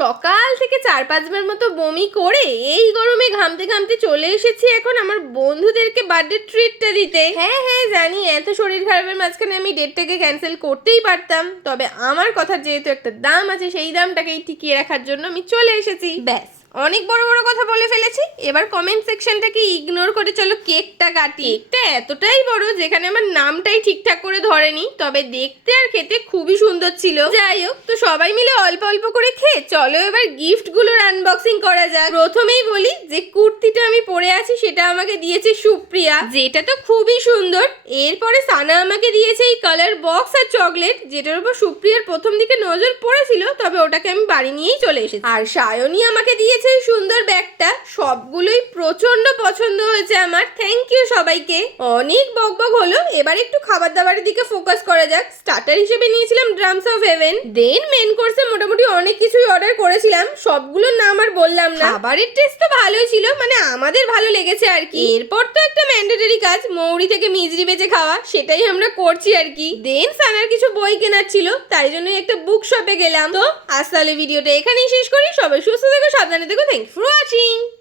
সকাল থেকে 4-5 বার মতো বমি করে এই গরমে ঘামতে ঘামতে চলে এসেছি এখন আমার বন্ধুদেরকে বার্থডে ট্রিটটা দিতে। হ্যাঁ হ্যাঁ জানি, এত শরীর খারাপের মাঝখানে আমি ডেটটাকে ক্যান্সেল করতেই পারতাম, তবে আমার কথার যেহেতু একটা দাম আছে সেই দামটাকেই টিকিয়ে রাখার জন্য আমি চলে এসেছি। ব্যাস, অনেক বড় বড় কথা বলে ফেলেছি, এবার কমেন্ট সেকশনটাকে ইগনোর করে চলো কেকটা কাটি। কেকটা এতটাই বড় যেখানে আমার নামটাই ঠিকঠাক করে ধরেনি, তবে দেখতে আর খেতে খুবই সুন্দর ছিল। যাই হোক, তো সবাই মিলে অল্প অল্প করে খেয়ে চলো এবার গিফটগুলোর আনবক্সিং করা যাক। প্রথমেই বলি যে কুর্তিটা আমি পরে আছি সেটা আমাকে দিয়েছে সুপ্রিয়া, যেটা তো খুবই সুন্দর। এরপরে সানা আমাকে দিয়েছে এই কালার বক্স আর চকলেট, যেটার উপর সুপ্রিয়ার প্রথম দিকে নজর পড়েছিল, তবে ওটাকে আমি বাড়ি নিয়েই চলে এসেছি। আর সায়নী আমাকে দিয়েছে এই সুন্দর ব্যাগটা, সবগুলোই প্রচন্ড পছন্দ হয়েছে আমার। থ্যাংক ইউ সবাইকে। অনেক বকবক হলো, এবার একটু খাবার দাবারের দিকে ফোকাস করা যাক। স্টার্টার হিসেবে নিয়েছিলাম drums of heaven, then main কোর্সে মোটামুটি অনেক কিছুই অর্ডার করেছিলাম, সবগুলোর নাম আর বললাম না। খাবারের টেস্ট তো ভালোই ছিল, মানে আমাদের ভালো লেগেছে আর কি। এরপর তো একটা ম্যান্ডেটরি কাজ, মৌরি থেকে মিজরি বেচে খাওয়া, সেটাই আমরা করছি আর কি। দেন সানার কিছু বই কেনার ছিল, তাই জন্য একটা বুক শপে গেলাম। তো আজ তাহলে ভিডিওটা এখানেই শেষ করি। সবাই সুস্থ থেকো, সাবধানে থেকো। Thank for watching.